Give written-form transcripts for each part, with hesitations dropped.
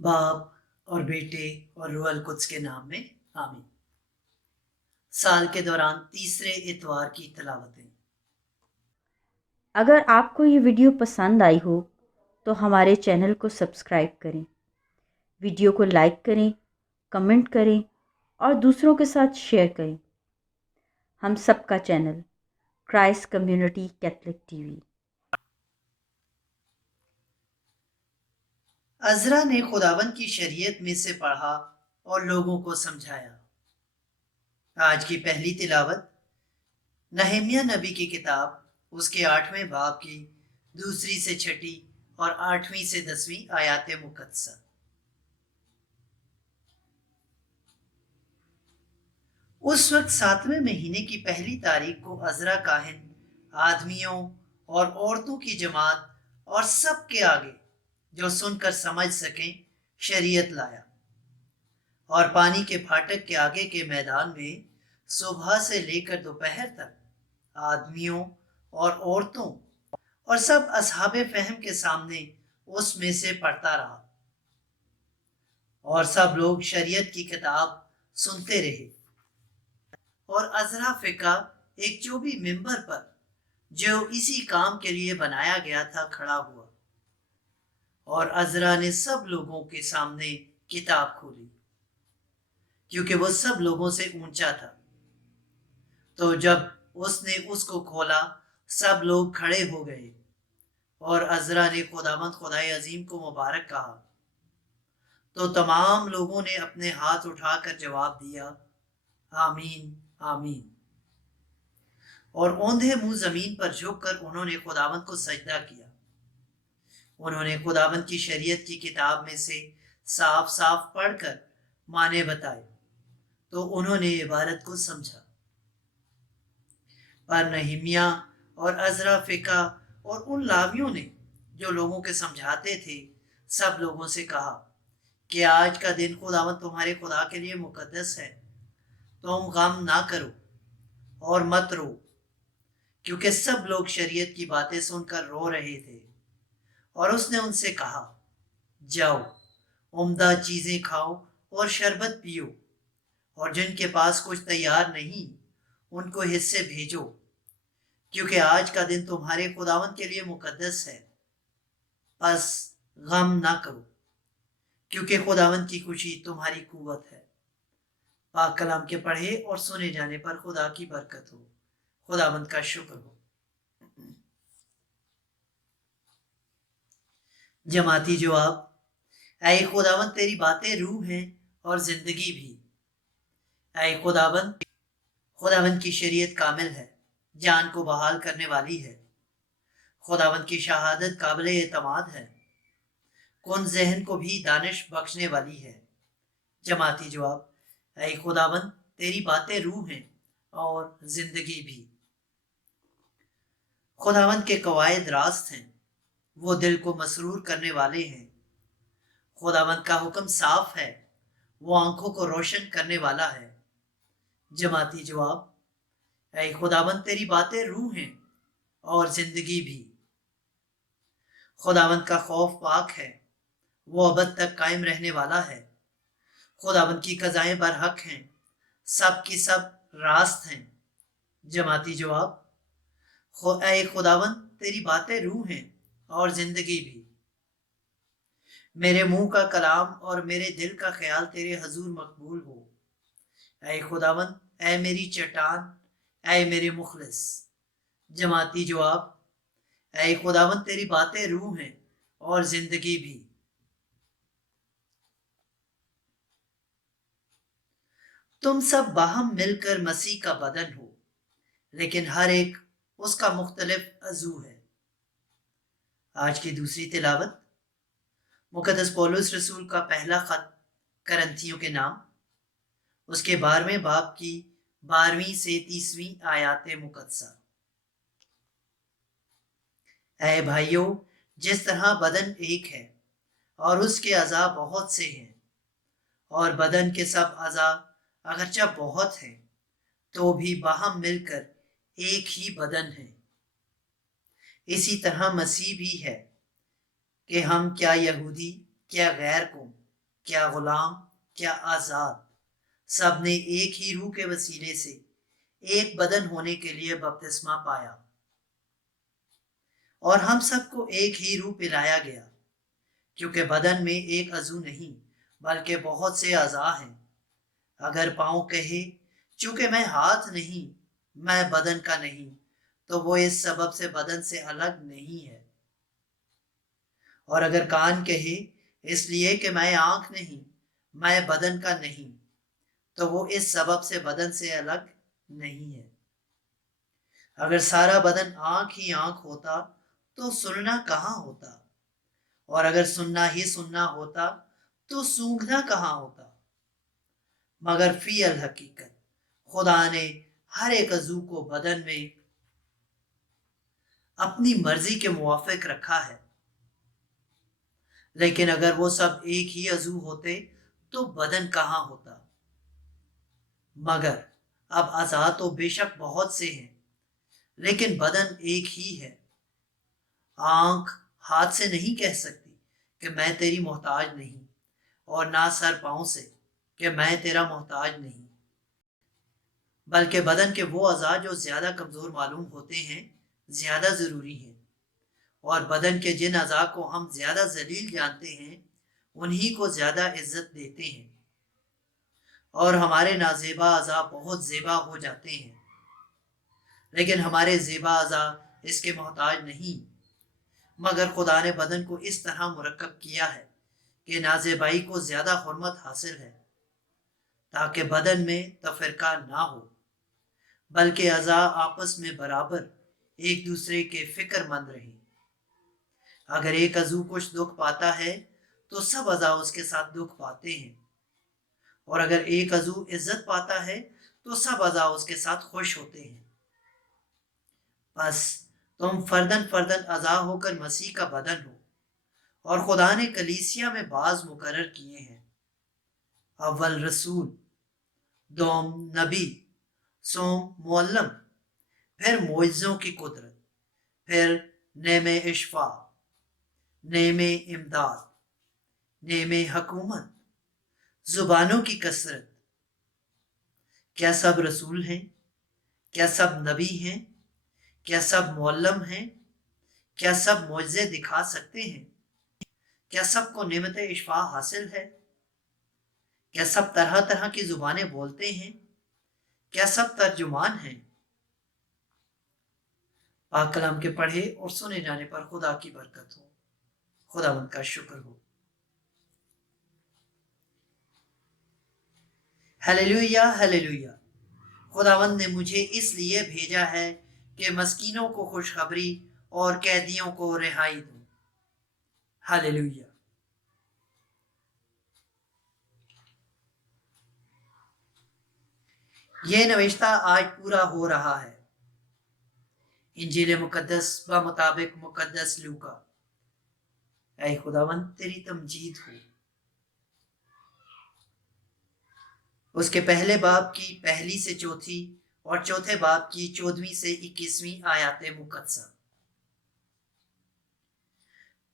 باپ اور بیٹے اور روح القدس کے نام میں آمین۔ سال کے دوران تیسرے اتوار کی تلاوتیں۔ اگر آپ کو یہ ویڈیو پسند آئی ہو تو ہمارے چینل کو سبسکرائب کریں، ویڈیو کو لائک کریں، کمنٹ کریں اور دوسروں کے ساتھ شیئر کریں۔ ہم سب کا channel Christ community Catholic T V. عزرا نے خداوند کی شریعت میں سے پڑھا اور لوگوں کو سمجھایا۔ آج کی پہلی تلاوت نہمیہ نبی کی کتاب اس کے 8ویں باب کی 2 سے 6 اور 8 سے 10 آیات مقدسہ۔ اس وقت 7ویں مہینے کی پہلی تاریخ کو عزرا کاہن آدمیوں اور عورتوں کی جماعت اور سب کے آگے جو سن کر سمجھ سکیں شریعت لایا، اور پانی کے پھاٹک کے آگے کے میدان میں صبح سے لے کر دوپہر تک آدمیوں اور عورتوں اور سب اصحاب فہم کے سامنے اس میں سے پڑھتا رہا، اور سب لوگ شریعت کی کتاب سنتے رہے۔ اور عزرا فقہ ایک چوبی ممبر پر جو اسی کام کے لیے بنایا گیا تھا کھڑا ہوا، اور عزرا نے سب لوگوں کے سامنے کتاب کھولی کیونکہ وہ سب لوگوں سے اونچا تھا۔ تو جب اس نے اس کو کھولا سب لوگ کھڑے ہو گئے، اور عزرا نے خداوند خدائے عظیم کو مبارک کہا۔ تو تمام لوگوں نے اپنے ہاتھ اٹھا کر جواب دیا، آمین آمین۔ اور اوندھے منہ زمین پر جھک کر انہوں نے خداوند کو سجدہ کیا۔ انہوں نے خداوند کی شریعت کی کتاب میں سے صاف صاف پڑھ کر معنی بتائے، تو انہوں نے عبارت کو سمجھا۔ پر نہمیہ اور عزرا فقہ اور ان لاویوں نے جو لوگوں کے سمجھاتے تھے سب لوگوں سے کہا کہ آج کا دن خداوند تمہارے خدا کے لیے مقدس ہے، تم غم نہ کرو اور مت رو، کیونکہ سب لوگ شریعت کی باتیں سن کر رو رہے تھے۔ اور اس نے ان سے کہا، جاؤ عمدہ چیزیں کھاؤ اور شربت پیو، اور جن کے پاس کچھ تیار نہیں ان کو حصے بھیجو، کیونکہ آج کا دن تمہارے خداوند کے لیے مقدس ہے۔ پس غم نہ کرو، کیونکہ خداوند کی خوشی تمہاری قوت ہے۔ پاک کلام کے پڑھے اور سنے جانے پر خدا کی برکت ہو۔ خداوند کا شکر ہو۔ جماعتی جواب، اے خداوند تیری باتیں روح ہیں اور زندگی بھی۔ اے خداوند کی شریعت کامل ہے، جان کو بحال کرنے والی ہے۔ خداوند کی شہادت قابل اعتماد ہے، کن ذہن کو بھی دانش بخشنے والی ہے۔ جماعتی جواب، اے خداوند تیری باتیں روح ہیں اور زندگی بھی۔ خداوند کے قواعد راست ہیں، وہ دل کو مسرور کرنے والے ہیں۔ خداوند کا حکم صاف ہے، وہ آنکھوں کو روشن کرنے والا ہے۔ جماعتی جواب، اے خداوند تیری باتیں روح ہیں اور زندگی بھی۔ خداوند کا خوف پاک ہے، وہ ابد تک قائم رہنے والا ہے۔ خداوند کی قضائیں برحق ہیں، سب کی سب راست ہیں۔ جماعتی جواب، اے خداوند تیری باتیں روح ہیں اور زندگی بھی۔ میرے منہ کا کلام اور میرے دل کا خیال تیرے حضور مقبول ہو۔ اے خداوند، اے میری چٹان، اے میرے مخلص۔ جماعتی جواب، اے خداوند تیری باتیں روح ہیں اور زندگی بھی۔ تم سب باہم مل کر مسیح کا بدن ہو، لیکن ہر ایک اس کا مختلف عضو ہے۔ آج کی دوسری تلاوت مقدس پولس رسول کا پہلا خط کرنتھیوں کے نام، اس کے 12ویں باب کی 12 سے 30 آیات مقدسہ۔ اے بھائیو، جس طرح بدن ایک ہے اور اس کے اعضاء بہت سے ہیں، اور بدن کے سب اعضاء اگرچہ بہت ہیں تو بھی باہم مل کر ایک ہی بدن ہے، اسی طرح مسیح بھی ہے کہ ہم کیا یہودی کیا غیر قوم، کیا غلام کیا آزاد، سب نے ایک ہی روح کے وسیلے سے ایک بدن ہونے کے لیے بپتسمہ پایا، اور ہم سب کو ایک ہی روح پلایا گیا، کیونکہ بدن میں ایک عضو نہیں بلکہ بہت سے اعضاء ہیں۔ اگر پاؤں کہے چونکہ میں ہاتھ نہیں، میں بدن کا نہیں، تو وہ اس سبب سے بدن سے الگ نہیں ہے۔ اور اگر کان کہے اس لیے کہ میں آنکھ نہیں، میں بدن کا نہیں، تو وہ اس سبب سے بدن سے الگ نہیں ہے۔ اگر سارا بدن آنکھ ہی آنکھ ہوتا تو سننا کہاں ہوتا، اور اگر سننا ہی سننا ہوتا تو سونگھنا کہاں ہوتا۔ مگر فی الحقیقت خدا نے ہر ایک عضو کو بدن میں اپنی مرضی کے موافق رکھا ہے، لیکن اگر وہ سب ایک ہی عضو ہوتے تو بدن کہاں ہوتا۔ مگر اب اعضاء تو بے شک بہت سے ہیں، لیکن بدن ایک ہی ہے۔ آنکھ ہاتھ سے نہیں کہہ سکتی کہ میں تیری محتاج نہیں، اور نہ سر پاؤں سے کہ میں تیرا محتاج نہیں، بلکہ بدن کے وہ اعضاء جو زیادہ کمزور معلوم ہوتے ہیں زیادہ ضروری ہیں، اور بدن کے جن اعضاء کو ہم زیادہ ذلیل جانتے ہیں انہی کو زیادہ عزت دیتے ہیں، اور ہمارے نازیبا اعضاء بہت زیبا ہو جاتے ہیں، لیکن ہمارے زیبا اعضاء اس کے محتاج نہیں۔ مگر خدا نے بدن کو اس طرح مرکب کیا ہے کہ نازیبائی کو زیادہ حرمت حاصل ہے، تاکہ بدن میں تفرقہ نہ ہو، بلکہ اعضاء آپس میں برابر ایک دوسرے کے فکر مند رہیں۔ اگر ایک عضو کچھ دکھ پاتا ہے تو سب اعضاء اس کے ساتھ دکھ پاتے ہیں، اور اگر ایک عضو عزت پاتا ہے تو سب اعضاء اس کے ساتھ خوش ہوتے ہیں۔ بس تم فردن فردن اعضاء ہو کر مسیح کا بدن ہو، اور خدا نے کلیسیا میں بعض مقرر کیے ہیں، اول رسول، دوم نبی، سوم معلم، پھر معجزوں کی قدرت، پھر نعم اشفاء، نعم امداد، نعم حکومت، زبانوں کی کثرت۔ کیا سب رسول ہیں؟ کیا سب نبی ہیں؟ کیا سب معلم ہیں؟ کیا سب معجزے دکھا سکتے ہیں؟ کیا سب کو نعمت اشفاء حاصل ہے؟ کیا سب طرح طرح کی زبانیں بولتے ہیں؟ کیا سب ترجمان ہیں؟ پاک کلام کے پڑھے اور سنے جانے پر خدا کی برکت ہو، خداوند کا شکر ہو۔ ہلیلویا ہلیلویا، خداوند نے مجھے اس لیے بھیجا ہے کہ مسکینوں کو خوشخبری اور قیدیوں کو رہائی دوں۔ ہلیلویا۔ یہ نوشتہ آج پورا ہو رہا ہے۔ انجیل مقدس بمطابق مقدس لوکا۔ اے خداوند تیری تمجید ہو۔ اس کے پہلے باب کی پہلی سے چوتھی اور چوتھے باب کی 14ویں سے 21ویں آیات مقدسہ۔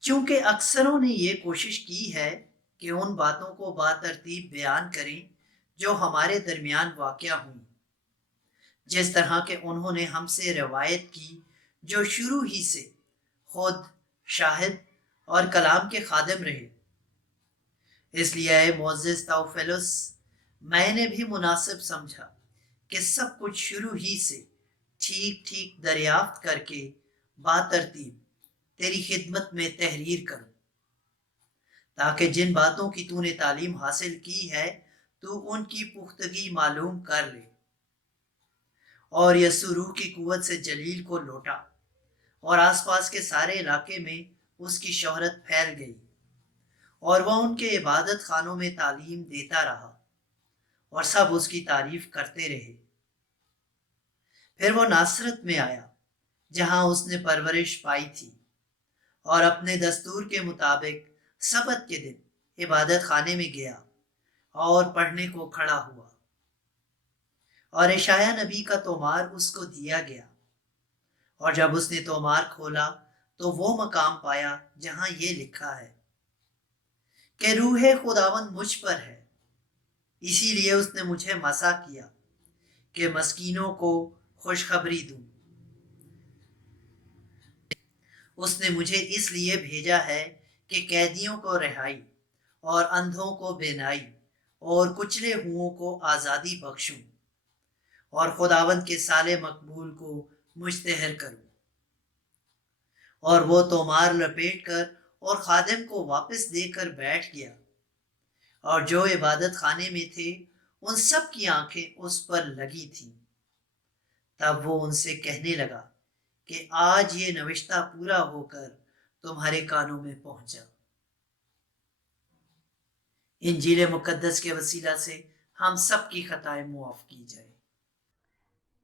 چونکہ اکثروں نے یہ کوشش کی ہے کہ ان باتوں کو باترتیب بیان کریں جو ہمارے درمیان واقع ہوئی، جس طرح کہ انہوں نے ہم سے روایت کی جو شروع ہی سے خود شاہد اور کلام کے خادم رہے۔ اس لیے اے معزز تھوفیلس، میں نے بھی مناسب سمجھا کہ سب کچھ شروع ہی سے ٹھیک ٹھیک دریافت کر کے باترتیب تیری خدمت میں تحریر کروں، تاکہ جن باتوں کی تو نے تعلیم حاصل کی ہے تو ان کی پختگی معلوم کر لے۔ اور یسوع روح کی قوت سے جلیل کو لوٹا، اور آس پاس کے سارے علاقے میں اس کی شہرت پھیل گئی، اور وہ ان کے عبادت خانوں میں تعلیم دیتا رہا، اور سب اس کی تعریف کرتے رہے۔ پھر وہ ناصرت میں آیا جہاں اس نے پرورش پائی تھی، اور اپنے دستور کے مطابق سبت کے دن عبادت خانے میں گیا اور پڑھنے کو کھڑا ہوا، اور اشعیا نبی کا تومار اس کو دیا گیا، اور جب اس نے تومار کھولا تو وہ مقام پایا جہاں یہ لکھا ہے کہ روح خداوند مجھ پر ہے، اسی لیے اس نے مجھے مسا کیا کہ مسکینوں کو خوشخبری دوں۔ اس نے مجھے اس لیے بھیجا ہے کہ قیدیوں کو رہائی اور اندھوں کو بینائی اور کچلے ہوئوں کو آزادی بخشوں، اور خداوند کے سال مقبول کو مشتہر کروں۔ اور وہ تومار لپیٹ کر اور خادم کو واپس دے کر بیٹھ گیا، اور جو عبادت خانے میں تھے ان سب کی آنکھیں اس پر لگی تھیں۔ تب وہ ان سے کہنے لگا کہ آج یہ نوشتہ پورا ہو کر تمہارے کانوں میں پہنچا۔ انجیل مقدس کے وسیلہ سے ہم سب کی خطائیں معاف کی جائے۔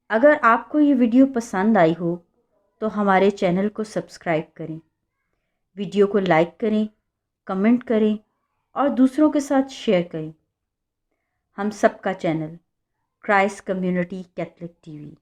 اگر آپ کو یہ ویڈیو پسند آئی ہو تو ہمارے چینل کو سبسکرائب کریں، ویڈیو کو لائک کریں، کمنٹ کریں اور دوسروں کے ساتھ شیئر کریں۔ ہم سب کا channel Christ community Catholic T وی۔